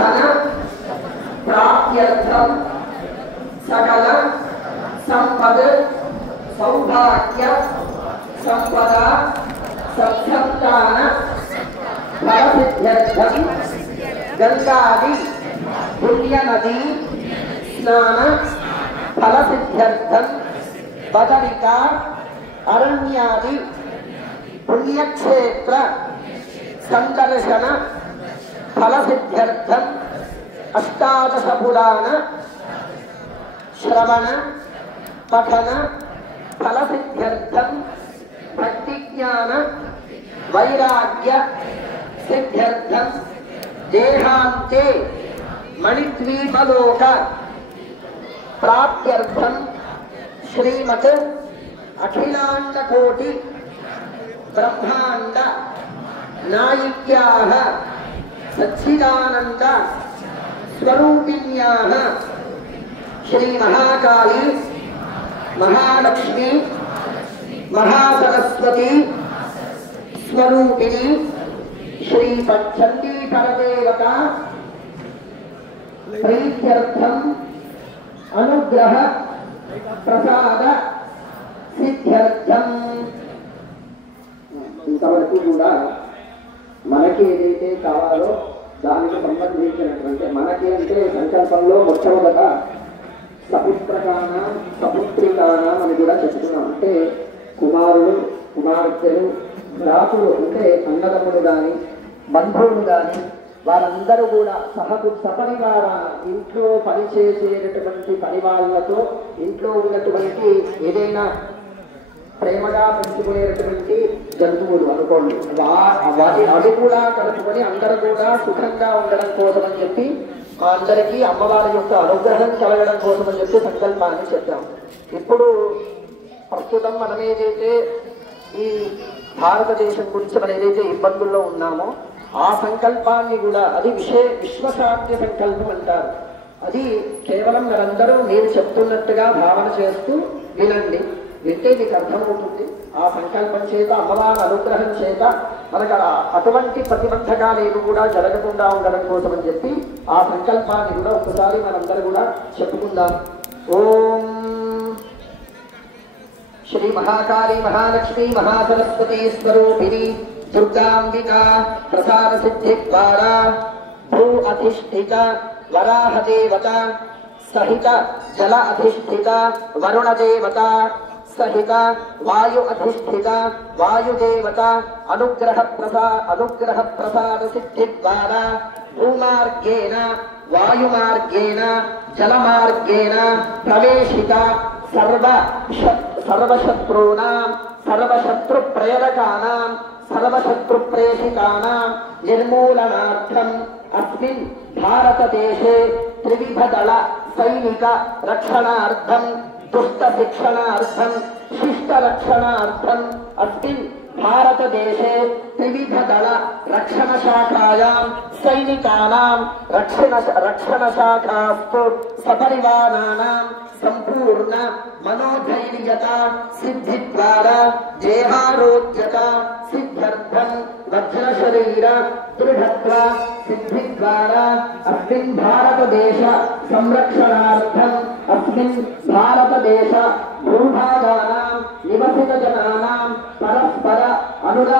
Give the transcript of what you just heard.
धन प्राप्त्यर्थम सकल संपद सौभाग्य संपदा सत्संतान फलसिद्ध्यर्थम गंगादि पुण्य नदी स्नान फलसिद्ध्यर्थम बदरिका अरण्यादि पुण्यक्षेत्र संदर्शन फलसिद्ध्यर्थम अष्टादश पुराण श्रवण पठन फलसिद्ध्यर्थम भक्ति ज्ञान वैराग्य सिद्ध्यर्थम देहांते मणिद्वीपलोक प्राप्त्यर्थम श्रीमत् अखिलांड कोटि ब्रह्मांड नायिक्याः सच्चिदानंद स्वरूपिण्याः श्री महाकाली महालक्ष्मी महासरस्वती स्वरूपिणी श्री पंचंडी परदेवता प्रीत्यर्थम अनुग्रह प्रसाद सिद्ध्यर्थम ఇంతవరకు కూడా మనకి ఏదైతే కావాలో దానికి సంబంధించినటువంటి మనకి అంటే సంకల్పంలో మొట్టమొదట సపుత్రకానాం సపుత్రికానాం అని కూడా చెప్తున్నాం. అంటే కుమారులు కుమార్తెలు భ్రాతులు అంటే అన్నదమ్ములు కానీ బంధువులు కానీ వారందరూ కూడా సపరివార ఇంట్లో పనిచేసేటటువంటి పరివాళ్ళతో ఇంట్లో ఉన్నటువంటి ఏదైనా ప్రేమగా పెంచుకునేటటువంటి జంతువులు అనుకోండి అవి కూడా కలుపుకొని అందరూ కూడా సుఖంగా ఉండడం కోసం అని చెప్పి అందరికీ అమ్మవారి యొక్క అనుగ్రహం కలగడం కోసం అని చెప్పి సంకల్పాన్ని చెప్పాం. ఇప్పుడు ప్రస్తుతం మనం ఏదైతే ఈ భారతదేశం గురించి మనం ఏదైతే ఇబ్బందుల్లో ఉన్నామో ఆ సంకల్పాన్ని కూడా అది విశ్వశాంతి సంకల్పం అంటారు. అది కేవలం మనందరూ మీరు చెప్తున్నట్టుగా భావన చేస్తూ వినండి. వింటే మీకు అర్థమవుతుంది. ఆ సంకల్పం చేత అమ్మవారి అనుగ్రహం చేత మనకు అటువంటి ప్రతిబంధకాలు ఏవి కూడా జరగకుండా ఉండడం కోసం అని చెప్పి ఆ సంకల్పాన్ని కూడా ఒకసారి మనందరూ కూడా చెప్పుకుందాం. ఓం श्री महाकाली महालक्ष्मी महासरस्वती स्वरूपिणी दुर्गांबिका प्रसाद सिद्धि द्वारा भू अधिष्ठित वराह देवता सहित जल अधिष्ठित वरुण देवता सहित वायु अधिष्ठित वायु देवता अनुग्रह प्रसाद सिद्धि द्वारा भूमार्गेण वायुमार्गेण जलमार्गेण प्रवेशिता सर्वशत्रूणां सर्वशत्रुप्रेरकाणां सर्वशत्रुप्रेषितानां निर्मूलनार्थम् अस्मिन् भारतदेशे त्रिविधदल सैनिक रक्षणार्थं दुष्टशिक्षणार्थं शिष्टरक्षणार्थम् अस्मिन् भारतदेशे त्रिविधदल रक्षणशाखायां सैनिकानां रक्षणशाखास्तु सपरिवाराणां संपूर्ण मनोधैर्यता सिद्धि द्वारा देहारोग्यता सिद्ध्यर्थम वज्र शरीर दृढ़त्व सिद्धि द्वारा अस्मिन् भारत देश संरक्षणार्थम अस्मिन् भारत देश भूभागानां निवसित जनानां परस्पर अनुराग